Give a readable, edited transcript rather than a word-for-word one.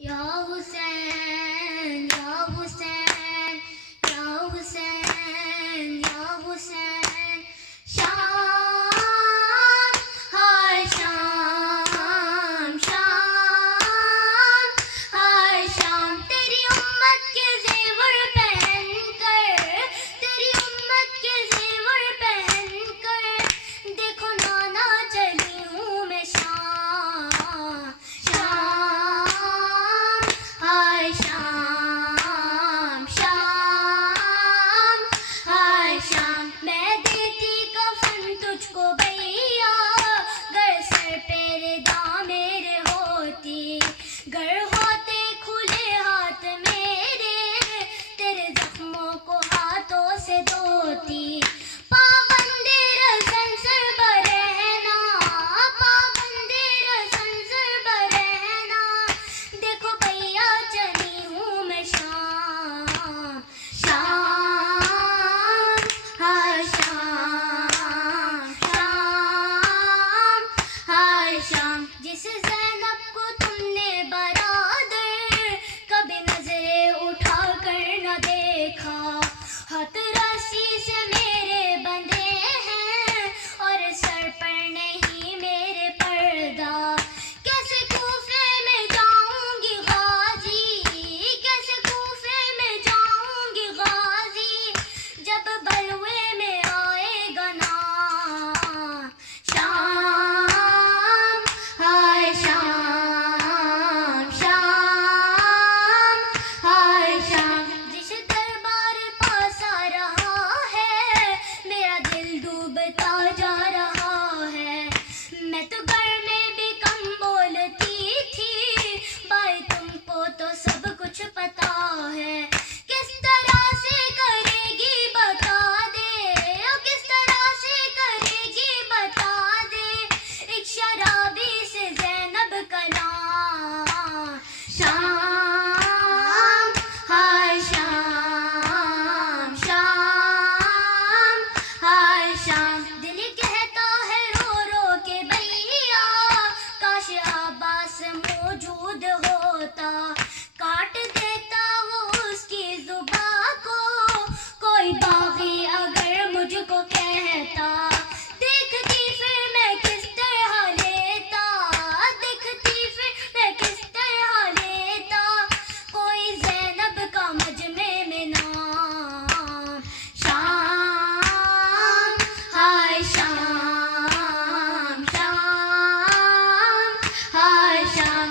یا حسین یا حسین یا حسین یا حسین شام ہر شام شام ہر شام تیری امت کے زیور پہن کر تیری امت کے زیور پہن کر دیکھو نانا چلی ہوں میں شام شام ہر شام شام ہر شام میں دیتی کفن تجھ کو بھیا گر سر پہ داں میرے ہوتی گر ہوتے کھلے ہاتھ میرے تیرے زخموں کو ہاتھوں سے دھوتی پابندی رسن سر برہنا پابندی رسن سر برہنا دیکھو بھیا چلی ہوں میں شام شام ہر شام شام ہر شام جس زینب کو تم نے برادر کبھی نظریں اٹھا کر نہ دیکھا ہاتھ رسی سے میرے بندھے ہیں اور سر پر نہیں میرے پردہ کیسے کوفے میں جاؤں گی غازی کیسے کوفے میں جاؤں گی غازی جب بلوے میں آئے گا نام شام ہر شام شام ہر شام جس دربار پاس آ رہا ہے میرا دل ڈوبتا جا رہا ہے میں تو گھر میں بھی کم بولتی تھی بھائی تم کو تو سب کچھ پتا ہے کس طرح سے کرے گی بتا دے کس طرح سے کرے گی بتا دے ایک شرابی سے زینب کلام شام ہر شام شام ہر شام دل کہتا ہے رو رو کے بھیا کاش عباس موجود ہوتا کاٹ دیتا وہ اس کی زباں کو کوئی باغی اگر مجھ کو کہتا دیکھتی پھر میں کس طرح لیتا دیکھتی پھر میں کس طرح لیتا کوئی زینب کا مجمع میں نام شام ہر شام شام ہر شام